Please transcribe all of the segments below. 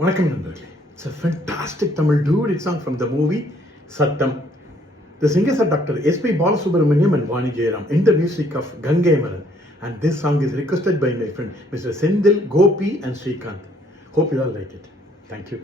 வணக்கம் நண்பர்களே. It's a fantastic Tamil duet song from the movie Sattam. The singers are Dr. S.P. Balasubramaniam and Vani Jairam in the music of Gangai Maran. And this song is requested by my friend Mr. Sendil, Gopi and Srikanth. Hope you all like it. Thank you.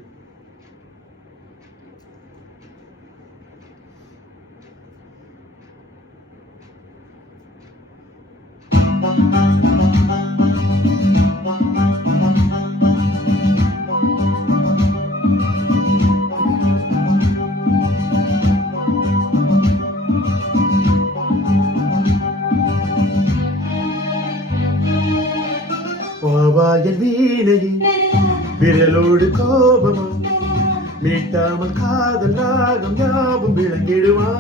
வாவாயன் வீணையில் விரலோடு கோபமா மீட்டாமல் காதல் ராகம் யாவும் விளங்கிடுமா.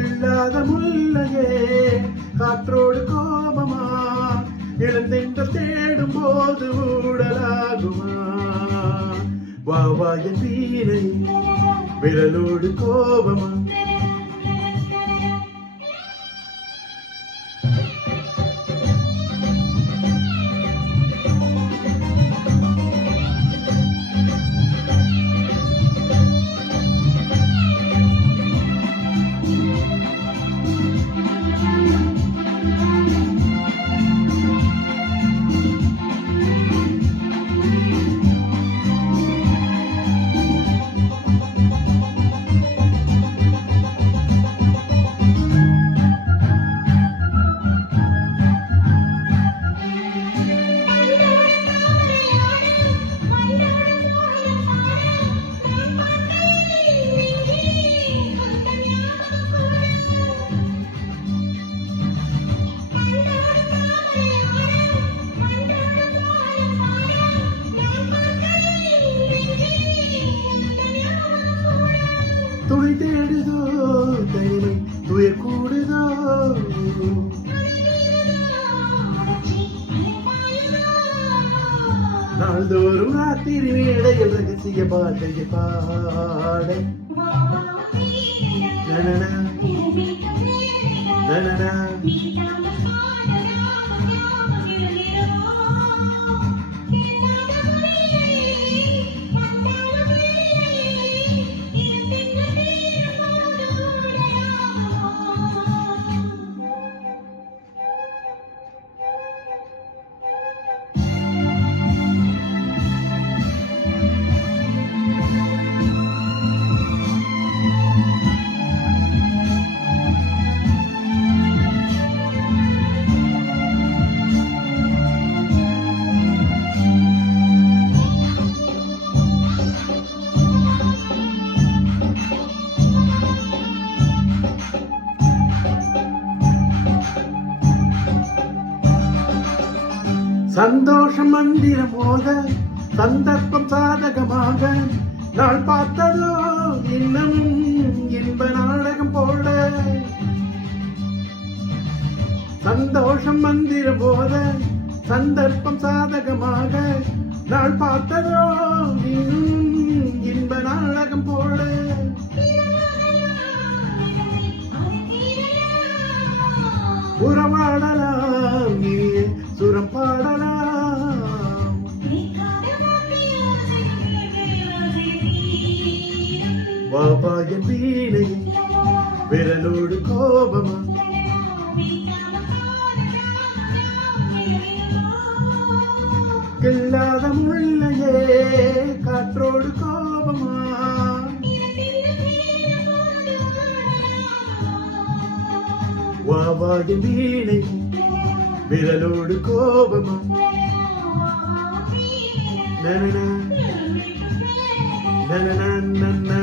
இல்லாத முல்லையே காற்றோடு கோபமா இளந்தென்ற தேடும் போது ஊடலாகுமா. வாவாயன் வீணையில் விரலோடு கோபமா. துணை தேடுதோ கையிலை துயர் கூடுதோ. நாள்தோறும் ராத்திரி வேளையில் ரகசிய பாட்டையை பாட நனனா நனனா சந்தோஷம் மந்திரம் மோத சந்தர்ப்பம் சாதகமாக நாள் பார்த்ததோ இன்னும் இன்ப நாடகம் போல. சந்தோஷம் மந்திரம் போத சந்தர்ப்பம் சாதகமாக நாள் பார்த்ததோ இன்னும் இன்ப நாடகம் போல. உறவாடலாம் நீயே சுரம் பாடலாம். வாபாயன் வீணை விரலோடு கோபமா கில்லாத முல்லையே காற்றோடு கோபமா. வாபாயன் வீணை விரலோடு கோபமா நனனா நனனா நனனா